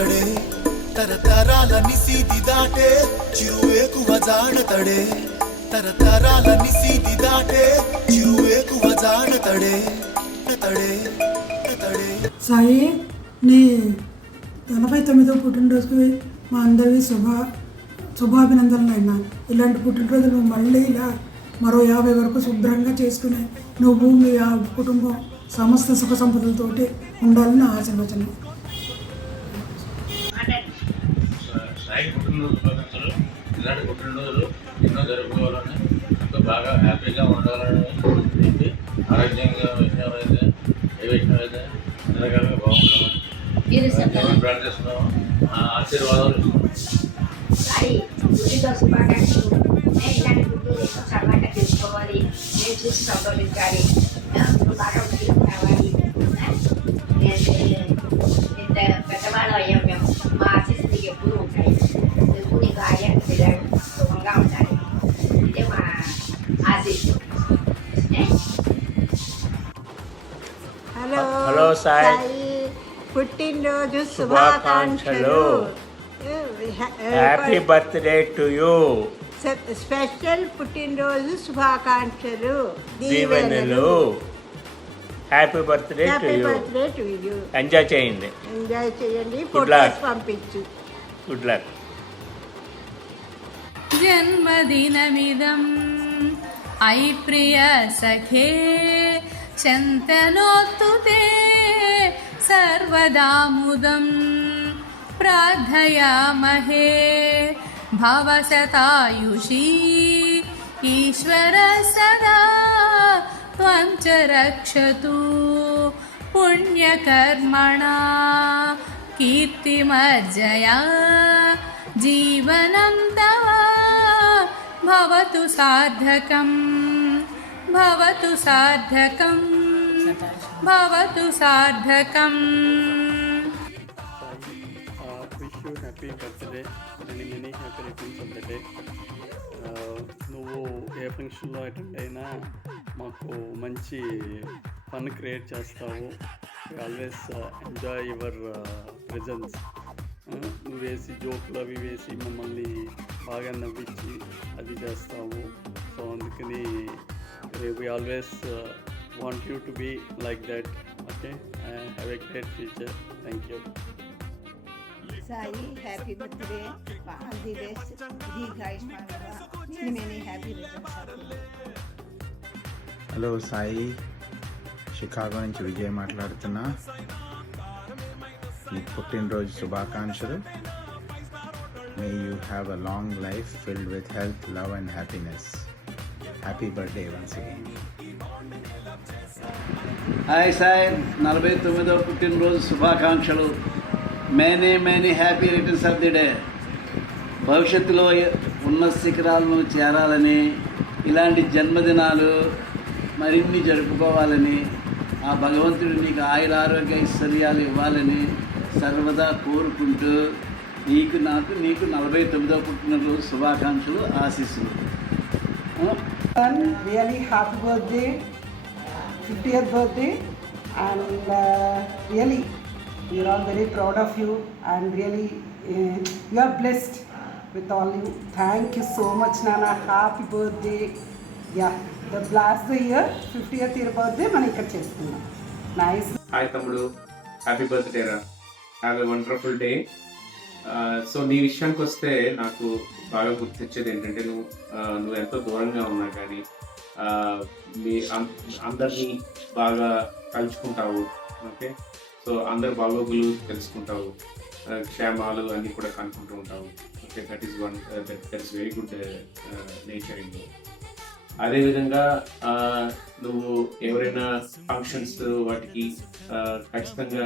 జానతడే తరతరాలని సీతి దాటే చిరువేకువ జానతడే తరతరాలని సీతి దాటే చిరువేకువ జానతడే తడే తడే. సాయి, నీ 49వ పుట్టినరోజుకి మా అందరివి శుభాభినందనలు అయినా. ఇలాంటి పుట్టినరోజు నువ్వు మళ్ళీ ఇలా మరో 50 వరకు శుభ్రంగా చేసుకునే నువ్వు మీ కుటుంబం సమస్త సుఖ సంపదలతోటి ఉండాలని ఆశీర్వచనం. ఇలాంటి పుట్టినరోజులు ఎన్నో జరుపుకోవాలని, ఎంతో బాగా హ్యాపీగా ఉండాలని చెప్పి ఆరోగ్యంగా విషయం అయితే ఏ విషయం అయితే అన్ని రకాలుగా బాగుండాలని ప్రార్థిస్తున్నాము. ఆశీర్వాదాలు తీసుకోవాలి, నేను చూసి సంతోషించాలి, బాగా కావాలి. ఇంత పెద్దవాళ్ళు అయ్యాం మేము, మా ఆశీస్సులు ఎప్పుడూ ఉంటాయి. ఎప్పుడు నీకు ఆర్య పిల్లలు సుఖంగా ఉండాలి, ఇదే మా ఆశీస్సు. హలో సాయి, పుట్టినరోజు శుభాకాంక్షలు. Happy birthday to you. Special పుట్టినరోజు శుభాకాంక్షలు, దీవెనలు. Happy birthday to you. Enjoy చేయండి, ఫోటోస్ పంపించు. Good luck. జన్మదినమిదం ఐ ప్రియ సఖే శంతనోత్తుతే సర్వదాముదం ప్రార్థయామహే భవశతాయుషీ ఈశ్వర సదా త్వం చ రక్షతు పుణ్యకర్మణా కీర్తిమర్జయా జీవనం తవ భవతు సార్థకం భవతు సార్థకం భవతు సార్థకం. Wish you happy birthday, many happy returns of the day. నువ్వు ఏ ఫంక్షన్లో అటెండ్ అయినా మాకు మంచి ఫన్ క్రియేట్ చేస్తావు. Always enjoy your presence. నువ్వు వేసి జోకులు అవి వేసి మమ్మల్ని బాగా నవ్వించి అది చేస్తావు. సో అందుకని we always want you to be like that. Okay, have a great future. Thank you. Sai, happy birthday, all the best, Deeghayushman Bhava, many happy returns. Hello Sai, Chicago నుంచి విజయ్ మాట్లాడుతున్నా. నీ పుట్టినరోజు శుభాకాంక్షలు. May you have a long life filled with health, love and happiness. Happy birthday once again. Hi Sai, 49వ పుట్టినరోజు శుభాకాంక్షలు. Many happy returns of the day. భవిష్యత్తులో ఉన్న శిఖరాలను చేరాలని, ఇలాంటి జన్మదినాలు మరిన్ని జరుపుకోవాలని, ఆ భగవంతుడు నీకు ఆయుర ఆరోగ్య ఐశ్వర్యాలు ఇవ్వాలని సర్వదా కోరుకుంటూ నీకు 49వ పుట్టినరోజు శుభాకాంక్షలు, ఆశీస్సులు. Really happy birthday, 50th birthday, and really we are all very proud of you, and really you are blessed with all you. Thank you so much, Nana. Happy birthday. Yeah, the blast the year 50th year birthday మనం ఇక్కడ చేసుకున్నాం. Nice. Hi తమ్ముడు, happy birthday రా. Have a wonderful day. So నీ విషయానికి వస్తే నాకు బాగా గుర్తొచ్చేది ఏంటంటే నువ్వు ఎంతో దూరంగా ఉన్నా కానీ మీ అందరినీ బాగా కలుసుకుంటావు. ఓకే, సో అందరు బాగోగులు తెలుసుకుంటావు, క్షేమాలు అన్నీ కూడా కనుక్కుంటూ ఉంటావు. Okay, that is very good nature in you. అదేవిధంగా నువ్వు ఎవరైనా ఫంక్షన్స్ వాటికి ఖచ్చితంగా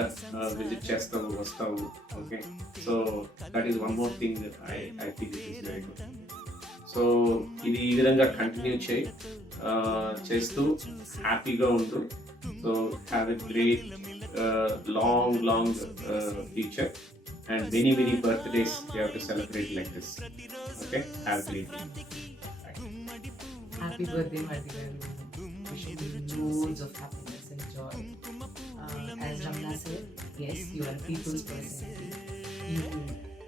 విజిట్ చేస్తావు, వస్తావు. Okay, so that is one more thing I think it is very good. So ఇది ఈ విధంగా కంటిన్యూ చేస్తూ హ్యాపీగా ఉంటూ. So have a great long future and many birthdays you have to celebrate like this. Okay, have a great day. Happy birthday, my dear. Wishing you loads of happiness and joy. As Ramna said, yes, you are a people's personality. You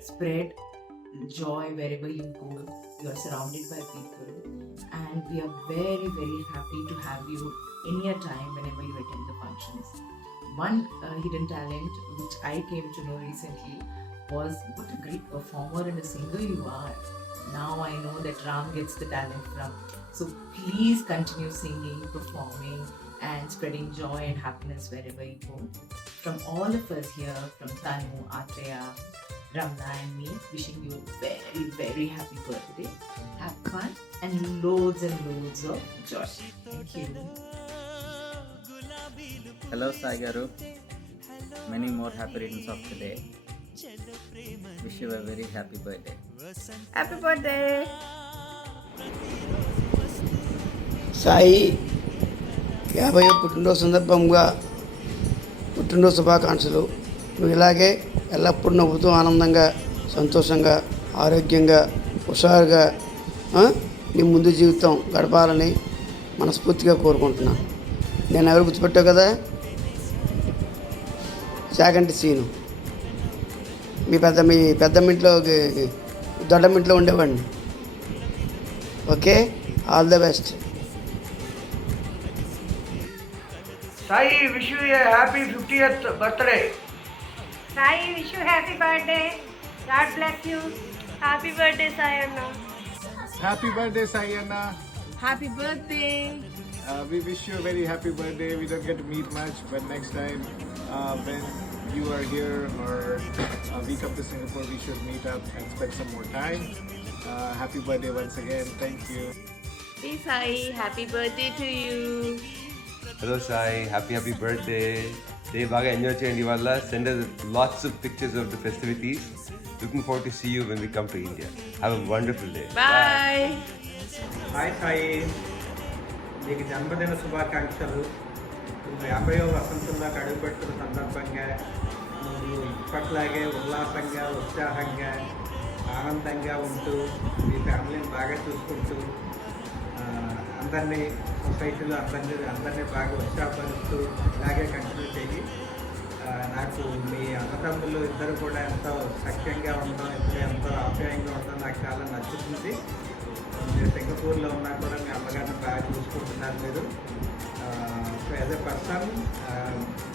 spread joy wherever you go. You are surrounded by people, and we are very, very happy to have you any a time whenever you attend the functions. One hidden talent which I came to know recently was what a great performer and a singer you are. Now I know that Ram gets the talent from. So please continue singing, performing, and spreading joy and happiness wherever you go. From all of us here, from Tanu, Atreya, Ramna and me, wishing you very, very happy birthday. Have fun and loads of joy. Thank you. Hello Sai Garu. Many more happy returns of the day. Wish you a very happy birthday. Happy birthday. Sai 50వ పుట్టినరోజు సందర్భంగా పుట్టినరోజు శుభాకాంక్షలు. నువ్వు ఇలాగే ఎల్లప్పుడూ నవ్వుతూ ఆనందంగా సంతోషంగా ఆరోగ్యంగా హుషారుగా నీ ముందు జీవితం గడపాలని మనస్ఫూర్తిగా కోరుకుంటున్నాను. నేను ఎవరు గుర్తుపెట్టావు కదా, చాగంటి సీను. మీ పెద్దమ్మింట్లో దొడ్డమ్మింట్లో ఉండేవాడిని. Okay, all the best. Sai, wish you a happy 50th birthday. Sai, wish you happy birthday. God bless you. Happy birthday, Sai Anna. Happy birthday, Sayana. Happy birthday. We wish you a very happy birthday. We don't get to meet much, but next time when you are here or we come to Singapore, we should meet up and spend some more time. Happy birthday once again. Thank you. Hey Sai, happy birthday to you. Hello Sai, happy birthday. Day baga enjoy cheyandi valla. Send us lots of pictures of the festivities. Looking forward to see you when we come to India. Have a wonderful day. Bye. Hi Sai, నీకు జన్మదిన శుభాకాంక్షలు. నువ్వు 50వ వసంతంలోకి అడుగుపెడుతున్న సందర్భంగా నువ్వు ఇప్పట్లాగే ఉల్లాసంగా ఉత్సాహంగా ఆనందంగా ఉంటూ మీ ఫ్యామిలీని బాగా చూసుకుంటూ అందరినీ సొసైటీలో అందరినీ బాగా ఉత్సాహపరుస్తూ ఇలాగే కంటిన్యూ చెయ్యి. నాకు మీ అన్నదమ్ములు ఇద్దరు కూడా ఎంతో సఖ్యంగా ఉండడం, ఇద్దరు ఎంతో ఆప్యాయంగా ఉండడం నాకు చాలా నచ్చుతుంది. మీరు సింగపూర్లో ఉన్నా కూడా మీ అమ్మగారిని బాగా చూసుకుంటున్నారు మీరు. సో యాజ్ ఎ పర్సన్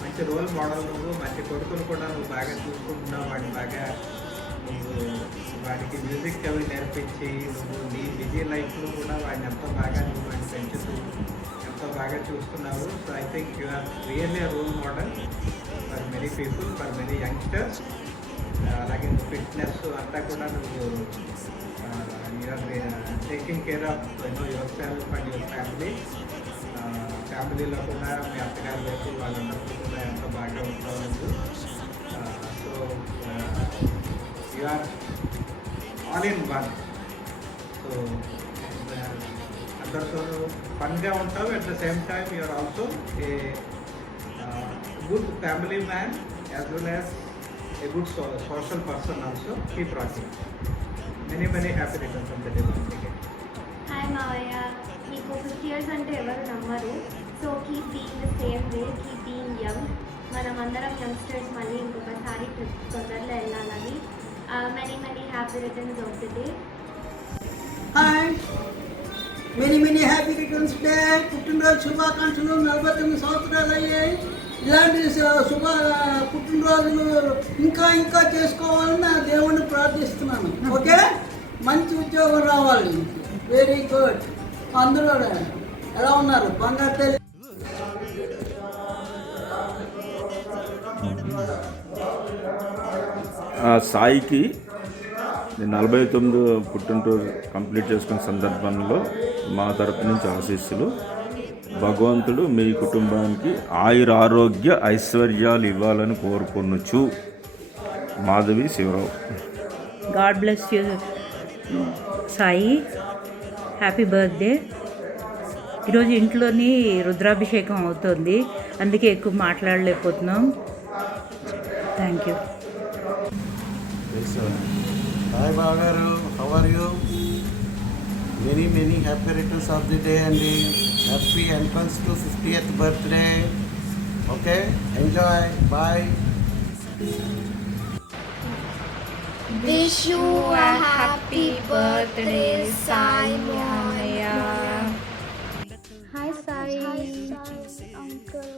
మంచి రోల్ మోడల్ నువ్వు. మంచి కొడుకును కూడా నువ్వు బాగా చూసుకుంటున్నావు. వాడిని బాగా నువ్వు వాడికి మ్యూజిక్ అవి నేర్పించి నువ్వు నీ బిజీ లైఫ్లో కూడా వాడిని ఎంతో బాగా నువ్వు వాడిని పెంచుతూ ఎంతో బాగా చూస్తున్నావు. So I think you are really role model for many people, for many youngsters. అలాగే నువ్వు ఫిట్నెస్ అంతా కూడా నువ్వు you're taking care of yourself and your family. ఫ్యామిలీలో కూడా మీ అత్తగారి వైపు వాళ్ళందరికీ కూడా ఎంతో బాగా ఉంటావు. So you are all in one. So అందరితో ఫన్గా ఉంటావు. At the same time you are also a good family man as well as a good social person also. Keep rocking. Many happy returns of the day once again. Hi మావయ్య, మీకు 50 years అంటే ఎవరు నమ్మరు. So keep being the same way, keep being young. మనం అందరం youngsters మళ్ళీ ఇంకొకసారి తొందరలో వెళ్ళాలని. Many happy returns of the day. Hi, many happy returns day. పుట్టినరోజు శుభాకాంక్షలు. 49 సంవత్సరాలు అయ్యాయి. ఇలాంటి పుట్టినరోజులు ఇంకా చేసుకోవాలని నా దేవుణ్ణి ప్రార్థిస్తున్నాను. ఓకే, మంచి ఉద్యోగం రావాలి. Very good. అందరూ ఎలా ఉన్నారు? బంగారు సాయికి 49 పుట్టినరోజు కంప్లీట్ చేసుకున్న సందర్భంలో మా తరపు నుంచి ఆశీస్సులు. భగవంతుడు మీ కుటుంబానికి ఆయురారోగ్య ఐశ్వర్యాలు ఇవ్వాలని కోరుకొనుచు. Madhavi Shivarao. God bless you Sai. Happy birthday. ఈరోజు ఇంట్లోని రుద్రాభిషేకం అవుతుంది, అందుకే ఎక్కువ మాట్లాడలేకపోతున్నాం. Thank you. హాయ్ బాగారు, how are you? Many happy returns of the day అండి. Happy entrance to 50th birthday. Okay, enjoy. Bye. Wish you a happy birthday, Sai Moya. Hi Sai. Uncle.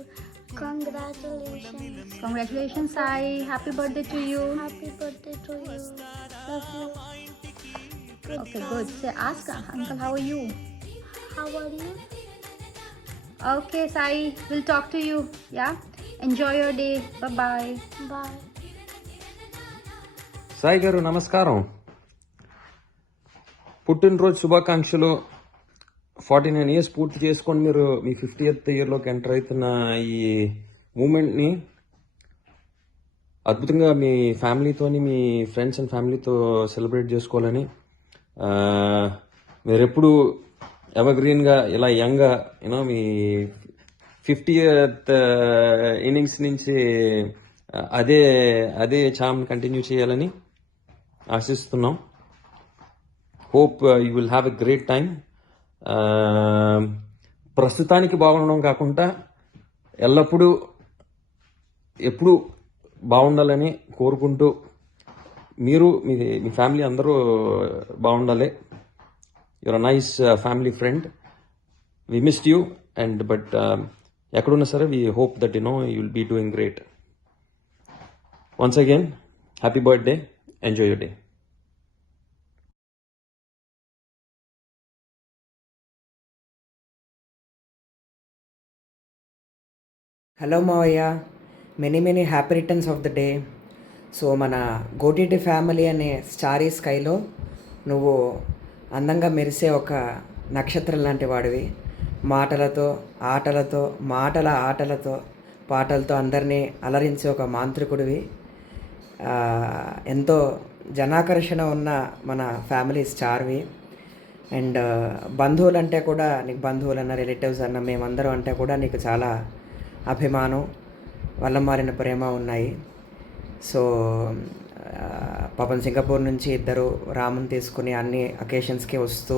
Congratulations. Congratulations Sai. Happy birthday to you. Happy birthday to you. Love you. Okay, good. Say, ask uncle, how are you? How are you? Okay, Sai. We'll talk to you. Yeah. Enjoy your day. Bye-bye. Bye. Sai గారు నమస్కారం. పుట్టినరోజు శుభాకాంక్షలు. 49 years పూర్తి చేసుకొని మీరు మీ 50th ఇయర్లోకి enter అవుతున్న ఈ మూమెంట్ని అద్భుతంగా మీ ఫ్యామిలీతోని, మీ ఫ్రెండ్స్ అండ్ ఫ్యామిలీతో సెలబ్రేట్ చేసుకోవాలని, మీరెప్పుడు ఎవర్గ్రీన్గా ఇలా యంగ్గా యూనో మీ 50th ఇన్నింగ్స్ నుంచి అదే చామ్ కంటిన్యూ చేయాలని ఆశిస్తున్నాం. Hope you will have a great time. ప్రస్తుతానికి బాగుండడం కాకుండా ఎల్లప్పుడూ ఎప్పుడు బాగుండాలని కోరుకుంటూ మీరు మీ ఫ్యామిలీ అందరూ బాగుండాలి. Your a nice family friend. We missed you and but ఎక్కడున్నా సరే we hope that you will be doing great. Once again happy birthday. Enjoy your day. Hello మావయ్య, many happy returns of the day. So మన Goteti family అనే starry స్కైలో నువ్వు అందంగా మెరిసే ఒక నక్షత్రం లాంటి వాడివి. మాటలతో ఆటలతో పాటలతో అందరినీ అలరించే ఒక మాంత్రికుడివి. ఎంతో జనాకర్షణ ఉన్న మన ఫ్యామిలీ స్టార్వి. అండ్ బంధువులంటే కూడా నీకు బంధువులన్న రిలేటివ్స్ అన్న మేమందరం అంటే కూడా నీకు చాలా అభిమానం, వల్ల మారిన ప్రేమ ఉన్నాయి. సో పాపం సింగపూర్ నుంచి ఇద్దరు రాముని తీసుకుని అన్ని అకేషన్స్కి వస్తూ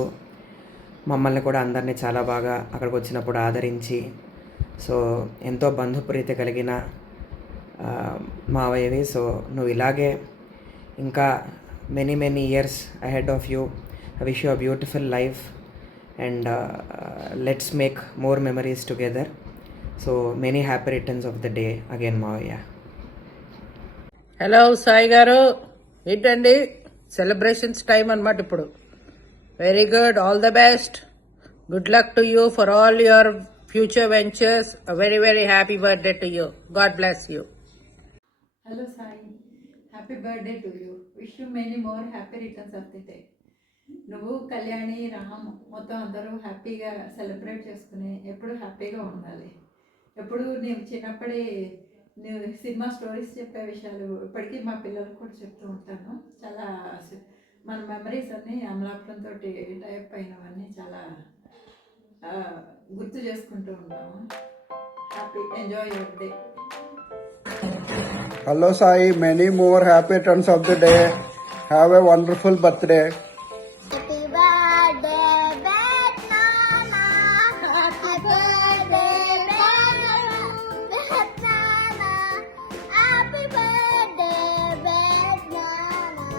మమ్మల్ని కూడా అందరినీ చాలా బాగా అక్కడికి వచ్చినప్పుడు ఆదరించి, సో ఎంతో బంధుప్రీతి కలిగిన మావయ్యవి. సో నువ్వు ఇలాగే ఇంకా many years ahead of you. I wish you a beautiful life and let's make more memories together. So many happy returns of the day again మావయ్య. హలో సాయి గారు, ఏంటండి సెలబ్రేషన్స్ టైం అన్నమాట ఇప్పుడు. Very good, all the best, good luck to you for all your future ventures. Very happy birthday to you. God bless you. Hello Sai, happy birthday to you. Wish you many more happy returns of the day. నువ్వు కళ్యాణి, రామ్ మొత్తం అందరూ హ్యాపీగా celebrate చేసుకుని ఎప్పుడు హ్యాపీగా ఉండాలి. ఎప్పుడు నేను చిన్నప్పుడే నేను సినిమా స్టోరీస్ చెప్పే విషయాలు ఇప్పటికీ మా పిల్లలకు కూడా చెప్తూ ఉంటాను. చాలా మన మెమరీస్ అన్నీ అమలాపురంతో టైప్ అయినవన్నీ చాలా గుర్తు చేసుకుంటూ ఉంటాము. Happy, enjoy your day. Hello Sai, many more happy returns of the day. Have a wonderful birthday. Happy birthday, bad Nana. Happy birthday, bad Nana. Happy birthday, bad Nana.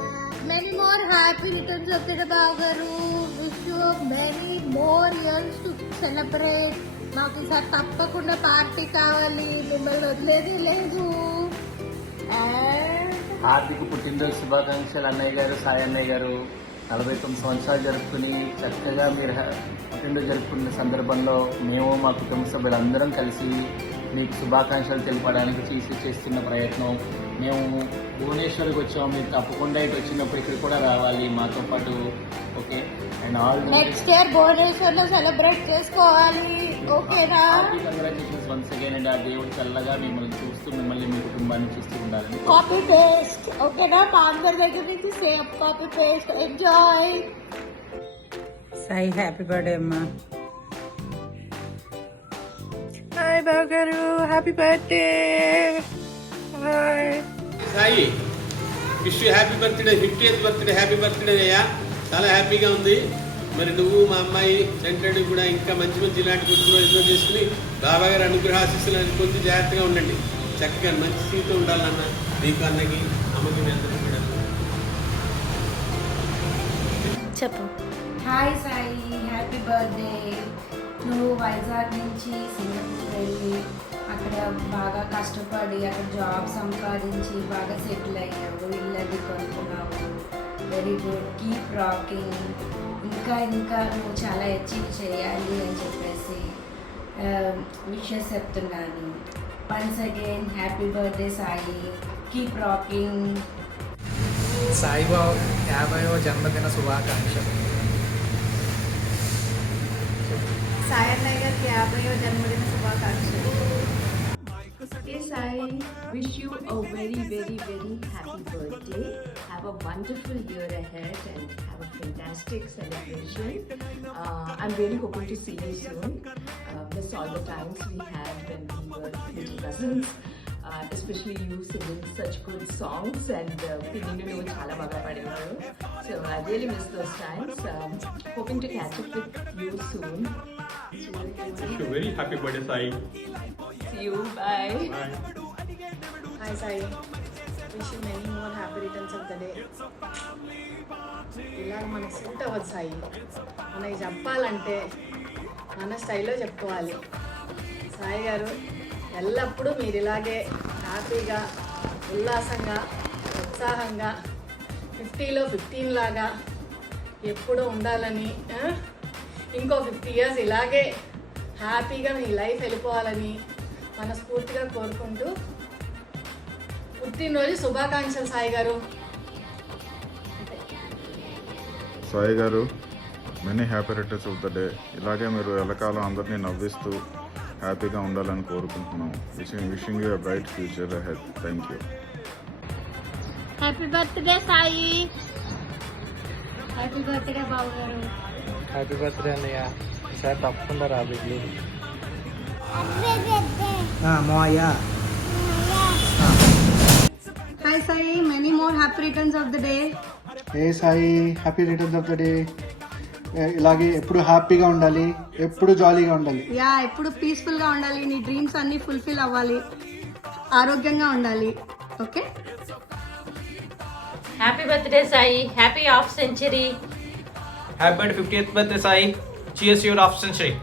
Many more happy returns of the day, Bagaru. Wish you many more years to celebrate. మాకు ఈసారి తప్పకుండా party కావాలి, మిమ్మల్ని వదిలేది లేదు. హార్దిక పుట్టినరోజు శుభాకాంక్షలు అన్నయ్య గారు, సాయి అన్నయ్య గారు. 49 సంవత్సరాలు జరుపుకుని చక్కగా మీరు పుట్టినరోజు జరుపుకున్న సందర్భంలో మేము మా కుటుంబ సభ్యులందరం కలిసి మీకు శుభాకాంక్షలు తెలపడానికి చేస్తున్న ప్రయత్నం. మేము భువనేశ్వర్కి వచ్చాము, మీరు తప్పకుండా ఇటు వచ్చినప్పుడు ఇక్కడ కూడా రావాలి మాతో పాటు. Okay, and all next year భువనేశ్వర్లో సెలబ్రేట్ చేసుకోవాలి. ఓకేనా? Congratulations once again. అండ్ ఆ దేవుడు చల్లగా మిమ్మల్ని చూస్తూ, మిమ్మల్ని మీ కుటుంబాన్ని చూస్తూ ఉండాలని. Copy paste. ఓకేనా? మా అందరి దగ్గర నుంచి same copy paste. Enjoy. Sai happy birthday అమ్మా. హాయ్ బాగారు, happy birthday. Hi Sai, wish you happy birthday. 50th birthday. Happy birthday అయ్యా. చాలా హ్యాపీగా ఉంది. మరి నువ్వు మా అమ్మాయి సెంటర్ని కూడా ఇంకా మంచి ఇలాంటి పుట్టినరోజు ఎంజాయ్ చేసుకుని బాబా గారి అనుగ్రహ ఆశీస్సులు కొంచెం జాగ్రత్తగా ఉండండి. చక్కగా మంచి స్థితితో ఉండాలన్న నీకు, అన్నకి, అమ్మకి, అందరికీ కూడా. చెప్పు. Hi Sai, happy birthday. నువ్వు వైజాగ్ నుంచి సింగపూర్ వెళ్ళి అక్కడ బాగా కష్టపడి అక్కడ జాబ్ సంపాదించి బాగా సెటిల్ అయ్యావు, ఇల్లు అది కొనుక్కున్నావు. Very good, keep rocking. ఇంకా నువ్వు చాలా అచీవ్ చేయాలి అని చెప్పేసి విషెస్ చెప్తున్నాను. Once again happy birthday Sai, keep rocking. Saibabu 50వ జన్మదిన శుభాకాంక్షలు. సాయి అన్నయ్య గారికి 50వ జన్మదిన శుభాకాంక్షలు. Hey Sai, wish you a very, very, very happy birthday. Have a wonderful year ahead and have a fantastic celebration. I'm really hoping to see you soon. Miss all the times we had when we were little cousins. Especially you singing such good songs and feeling you chala baga padinaru. So I really miss those times. Hoping to catch up with you soon. Wish you very happy birthday, Sai. See you. Bye. Bye. Hi Sai, wish you many more happy returns of the day. ఇలా మనకు suit అవ్వదు సాయి, మనకి చెప్పాలంటే మన స్టైల్లో చెప్పుకోవాలి. సాయి గారు ఎల్లప్పుడూ మీరు ఇలాగే హ్యాపీగా, ఉల్లాసంగా, ఉత్సాహంగా 50లో 15 లాగా ఎప్పుడూ ఉండాలని, ఇంకో 50 years ఇలాగే హ్యాపీగా మీ లైఫ్ వెళ్ళిపోవాలని మనస్ఫూర్తిగా కోరుకుంటూ పుట్టినరోజు శుభాకాంక్షలు సాయి గారు. సాయి గారు, many happy returns of the day. ఇలాగే మీరు ఎల్లకాలం అందరినీ నవ్విస్తూ హ్యాపీగా ఉండాలని కోరుకుంటున్నాం. Wishing you a bright future ahead. Thank you. Happy birthday Sai. Happy birthday Babu గారు. హ్యాపీ బర్త్డే అన్నయ్య. ఈసారి తప్పకుండా రా బెంగళూరు. మోయా. Hi Sai, many more happy returns of the day. Hey Sai, happy returns of the day. ఇలాగే ఎప్పుడు హ్యాపీగా ఉండాలి, ఎప్పుడు జాలీగా ఉండాలి. యా, ఎప్పుడు పీస్ఫుల్గా ఉండాలి, నీ డ్రీమ్స్ అన్నీ ఫుల్ఫిల్ అవ్వాలి, ఆరోగ్యంగా ఉండాలి. Okay. Happy birthday Sai, happy half century. Happy birthday 50th birthday Sai. Cheers your half century.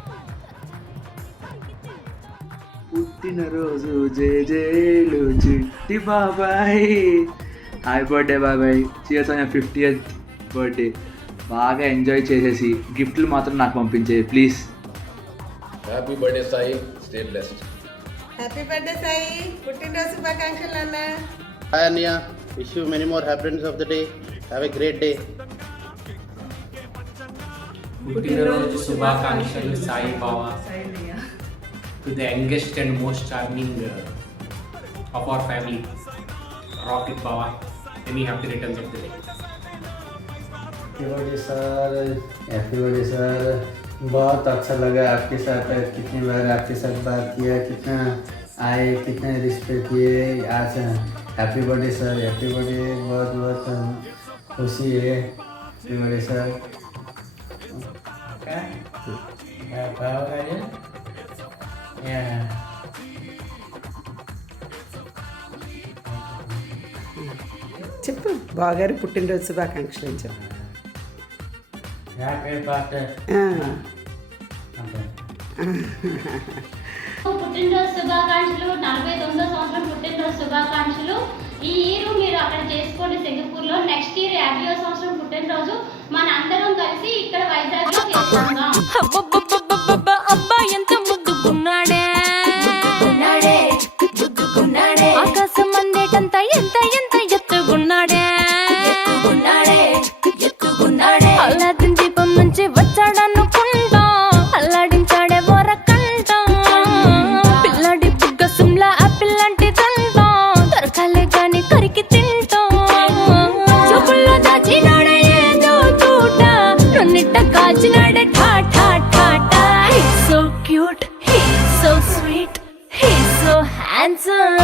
పుట్టినరోజు జేజేలు చిట్టి బాబాయ్. హ్యాపీ బర్త్డే బాబాయ్. Cheers on 50th birthday. బాగా ఎంజాయ్ చేసేసి గిఫ్ట్లు మాత్రం నాకు పంపించే please. Happy birthday Sai, stay blessed. Happy birthday Sai, పుట్టినరోజు శుభాకాంక్షలు అన్న. హాయ్ అన్నయ్య, wish you many more happiness of the day. Have a great day. పుట్టినరోజు శుభాకాంక్షలు సాయి బావా. To the youngest and most charming of our family, rocket Baba. Any happy returns of the day. Happy birthday sir. Happy birthday sir. बहुत अच्छा लगा आपके साथ, कितनी बार आपके साथ बात किया, कितना आए, कितने रिश्ते किए. आज happy birthday sir. Happy birthday. बहुत बहुत खुशी है. Happy birthday sir. చెప్పు, బాగారు పుట్టినరోజు శుభాకాంక్షలు అని చెప్పు. పుట్టినరోజు శుభాకాంక్షలు. 49వ సంవత్సరం పుట్టినరోజు శుభాకాంక్షలు. ఈ ఇయర్ మీరు అక్కడ చేసుకోండి సింగపూర్లో. నెక్స్ట్ ఇయర్ 50వ సంవత్సరం పుట్టినరోజు మన అందరం కలిసి ఇక్కడ వైజాగ్లో చేసుకుందాం. అబ్బాయి ఎంత ముద్దుకున్నాడే, ఆకాశం అందేటంత ఎంత ఎంత ఎత్తుకున్నాడే. అల్లాదిన్ దీపం నుంచి వచ్చాడనుకుంటా, అల్లాడించాడే వరకంట. పిల్లడి బుగ్గ సిమ్లా ఆపిల్ లాంటి దంట, దొరకాలే గాని కరికి తింటా. చూపుల్లో దాచినాడే ఏదో తూట, నన్నిట్ట కాచినాడే ఠా ఠా ఠా ఠా. He's so cute, he's so sweet, he's so handsome.